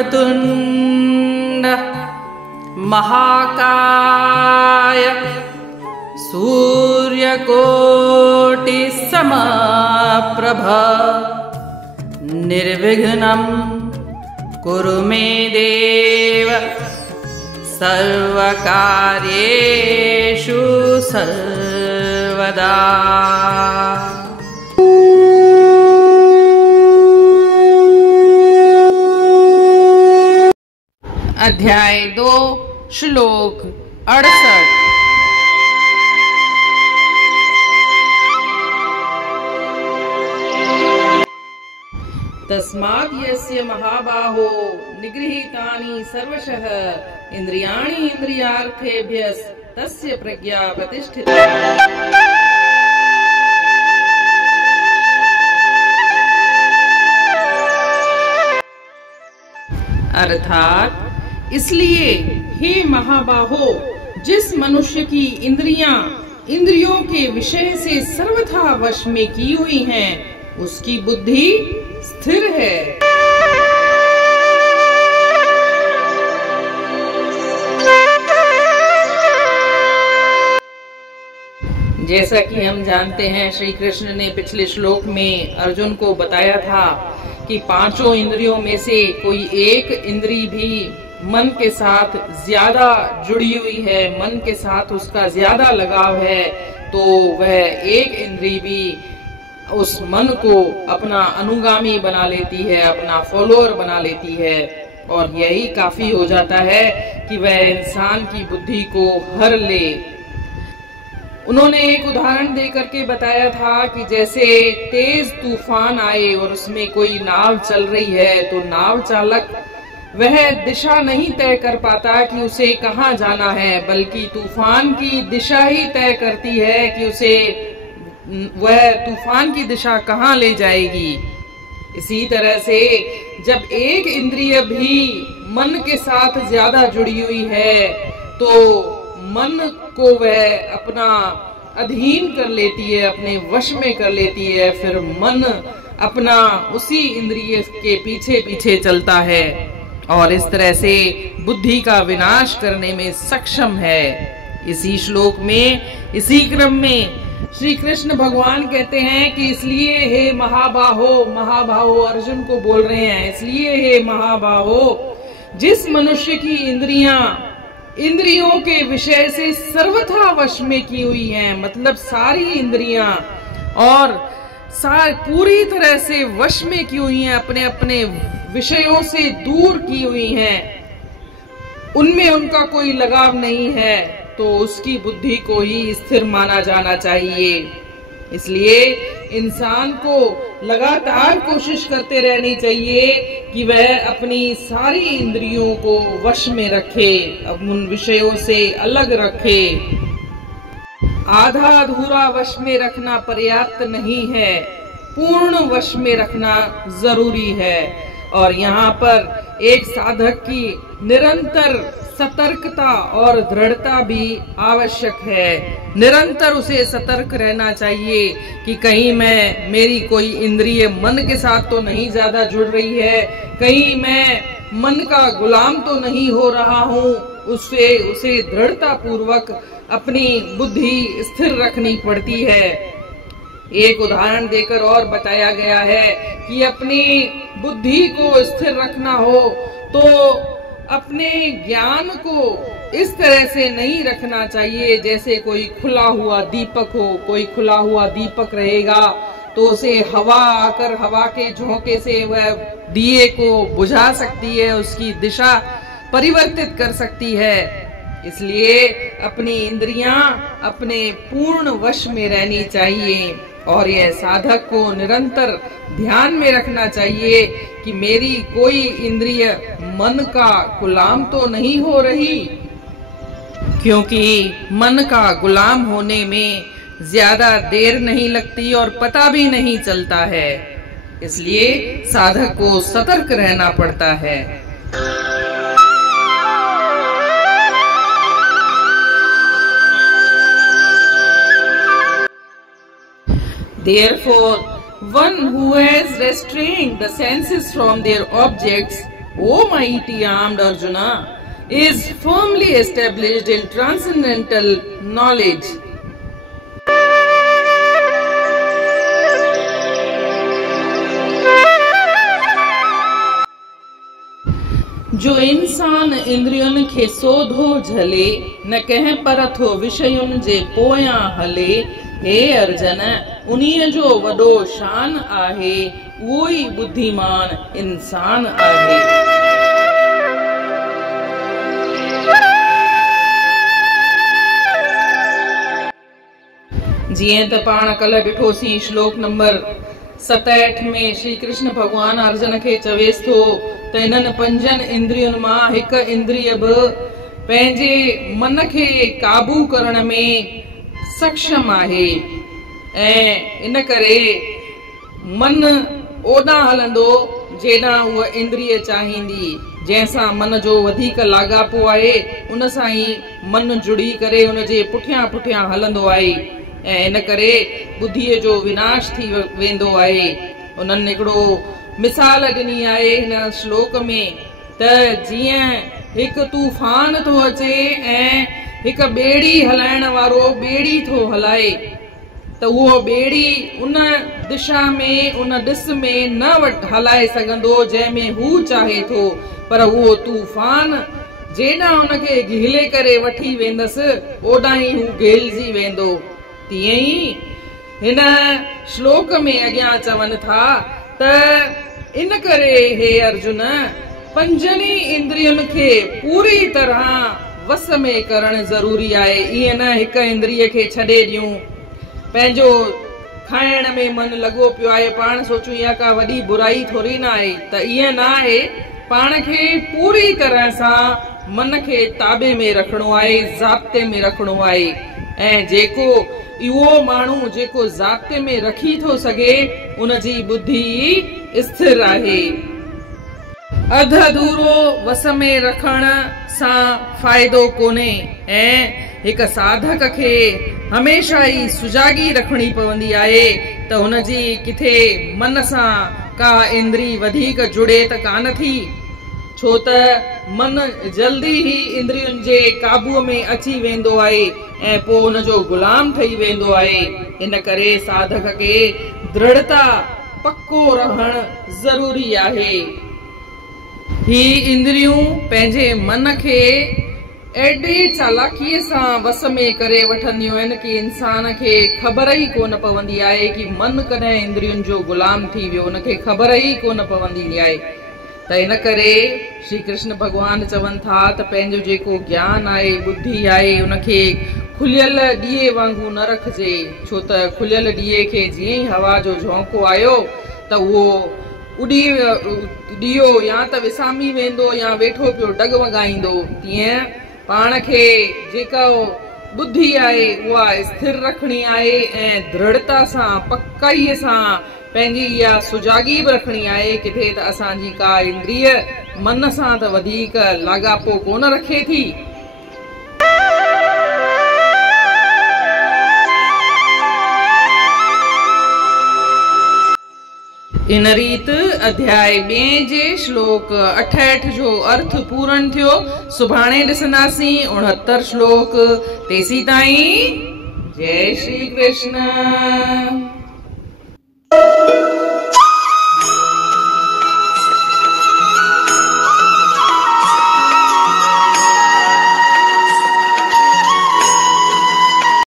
वक्रतुण्ड महाकाय सूर्यकोटि समप्रभ निर्विघ्नं कुरु मे देव सर्वकार्येषु सर्वदा। अध्याय 2 श्लोक 68। तस्माद् यस्य महाबाहो निगृहीतानि सर्वशः इन्द्रियाणि इन्द्रियार्थेभ्यः तस्य प्रज्ञा प्रतिष्ठिता। अर्थात इसलिए हे महाबाहो, जिस मनुष्य की इंद्रियां इंद्रियों के विषय से सर्वथा वश में की हुई हैं, उसकी बुद्धि स्थिर है। जैसा कि हम जानते हैं, श्री कृष्ण ने पिछले श्लोक में अर्जुन को बताया था कि पांचों इंद्रियों में से कोई एक इंद्री भी मन के साथ ज्यादा जुड़ी हुई है, मन के साथ उसका ज्यादा लगाव है, तो वह एक इंद्री भी उस मन को अपना अनुगामी बना लेती है, अपना फॉलोअर बना लेती है, और यही काफी हो जाता है कि वह इंसान की बुद्धि को हर ले। उन्होंने एक उदाहरण दे करके बताया था कि जैसे तेज तूफान आए और उसमें कोई नाव चल रही है, तो नाव चालक वह दिशा नहीं तय कर पाता कि उसे कहाँ जाना है, बल्कि तूफान की दिशा ही तय करती है कि उसे वह तूफान की दिशा कहाँ ले जाएगी। इसी तरह से जब एक इंद्रिय भी मन के साथ ज्यादा जुड़ी हुई है, तो मन को वह अपना अधीन कर लेती है, अपने वश में कर लेती है। फिर मन अपना उसी इंद्रिय के पीछे पीछे चलता है और इस तरह से बुद्धि का विनाश करने में सक्षम है। इसी श्लोक में, इसी क्रम में श्री कृष्ण भगवान कहते हैं कि इसलिए हे महाबाहो, महाबाहो अर्जुन को बोल रहे हैं, इसलिए हे महाबाहो, जिस मनुष्य की इंद्रियां इंद्रियों के विषय से सर्वथा वश में की हुई हैं, मतलब सारी इंद्रियां और पूरी तरह से वश में की हुई हैं, अपने अपने विषयों से दूर की हुई हैं, उनमें उनका कोई लगाव नहीं है, तो उसकी बुद्धि को ही स्थिर माना जाना चाहिए। इसलिए इंसान को लगातार कोशिश करते रहनी चाहिए कि वह अपनी सारी इंद्रियों को वश में रखे, अब उन विषयों से अलग रखे। आधा अधूरा वश में रखना पर्याप्त नहीं है, पूर्ण वश में रखना जरूरी है। और यहाँ पर एक साधक की निरंतर सतर्कता और दृढ़ता भी आवश्यक है। निरंतर उसे सतर्क रहना चाहिए कि कहीं मेरी कोई इंद्रिय मन के साथ तो नहीं ज्यादा जुड़ रही है, कहीं मैं मन का गुलाम तो नहीं हो रहा हूँ। उसे दृढ़ता पूर्वक अपनी बुद्धि स्थिर रखनी पड़ती है। एक उदाहरण देकर और बताया गया है कि अपनी बुद्धि को स्थिर रखना हो तो अपने ज्ञान को इस तरह से नहीं रखना चाहिए जैसे कोई खुला हुआ दीपक हो। कोई खुला हुआ दीपक रहेगा तो उसे हवा आकर हवा के झोंके से वह दिए को बुझा सकती है, उसकी दिशा परिवर्तित कर सकती है। इसलिए अपनी इंद्रियां अपने पूर्ण वश में रहनी चाहिए और यह साधक को निरंतर ध्यान में रखना चाहिए कि मेरी कोई इंद्रिय मन का गुलाम तो नहीं हो रही, क्योंकि मन का गुलाम होने में ज्यादा देर नहीं लगती और पता भी नहीं चलता है। इसलिए साधक को सतर्क रहना पड़ता है। Therefore, one who has restrained the senses from their objects O mighty armed Arjuna, is firmly established in transcendental knowledge. जो इंसान इंद्रियुनि खे सोधो झले न कंहिं पर थो विषयुनि जे पोयां हले, हे अर्जन उन्हीअ जो वॾो शान आहे, उहो ई बुद्धिमान इंसान आहे। जीअं त पाण कल्ह ॾिठोसीं श्लोक नंबर 67 में श्री कृष्ण भगवान अर्जुन खे चवेस थो त इन्हनि 5 इंद्रियुनि मां हिक इंद्रिय बि पंहिंजे मन खे काबू करण में सक्षम आहे ऐं इन करे मन ओॾां हलंदो जेॾां उहा इंद्रिय चाहींदी। जंहिंसां मन जो वधीक लाॻापो आहे उन सां ई मन जुड़ी करे उन जे पुठियां पुठियां हलंदो आहे ऐं इन करे बुद्धीअ जो विनाश थी वेंदो आहे। उन्हनि हिकिड़ो मिसाल ॾिनी आहे हिन श्लोक में त जीअं हिकु तूफ़ान थो अचे ऐं हिकु ॿेड़ी हलाइण वारो ॿेड़ी थो हलाए त उहो ॿेड़ी उन दिशा में उन ॾिस में न हलाए सघंदो जंहिंमें हू चाहे थो, पर उहो तूफ़ान जेॾां उनखे घिले करे वठी वेंदसि ओॾां ई हू घेलजी वेंदो। तीअं ई हिन श्लोक में अॻियां चवनि था त इन करे हे अर्जुन 5 इंद्रियुनि खे पूरी तरह वस में करण ज़रूरी आहे। ईअं न हिक इंद्रिय खे छॾे ॾियूं, पंहिंजो खाइण में मन लॻो पियो आहे, पाण सोचूं इहा का वॾी बुराई थोरी न आहे, त ईअं न आहे। पाण खे पूरी तरह सां मन खे ताबे में रखणो आहे, ज़ाब्ते में रखणो आहे ऐं जेको इहो माण्हू जेको ज़ाब्ते में रखी थो सघे उन जी बुद्धि स्थिर आहे। अध अधूरो वस में रखण सां फ़ाइदो कोन्हे ऐं हिक साधक खे हमेशा ई सुजागी रखणी पवंदी आहे त हुन जी किथे मन सां का इंद्री वधीक जुड़े त कान थी, छो त मन जल्दी ही इंद्रियुनि जे काबूअ में अची वेंदो आहे ऐं पोइ उन जो गुलाम ठही वेंदो आहे। इन करे साधक खे दृढ़ता पक्को रहण ज़रूरी आहे। ही इंद्रियूं पंहिंजे मन खे एॾे चालाकीअ सां वस में करे वठंदियूं आहिनि कि इंसान खे ख़बर ई कोन पवंदी आहे कि मन कॾहिं इंद्रियुनि जो गुलाम थी वियो, उनखे ख़बर ई कोन पवंदी आहे। त इन करे श्री कृष्ण भगवान चवनि था त पंहिंजो जेको ज्ञान आहे, बुद्धि आहे, उनखे खुलियल ॾीए वांगुरु न रखिजे, छो त खुलियल ॾीए खे जीअं ई हवा जो झोंको आयो त उहो उॾी ॾीओ या त विसामी वेंदो या वेठो पियो डग वॻाईंदो। तीअं पाण खे जेका बुद्धि आहे उहा स्थिर रखणी आहे ऐं दृढ़ता सां पक्काईअ सां पंहिंजी इहा सुजागी बि रखणी आहे किथे त असांजी का इंद्रिय मन सां त वधीक लाॻापो कोन रखे थी। इन रीत अध्याय 2 जे श्लोक 68 जो अर्थ पूर्ण थियो। सुभाणे ॾिसंदासीं 69 श्लोक। तेसी ताईं जय श्री कृष्ण।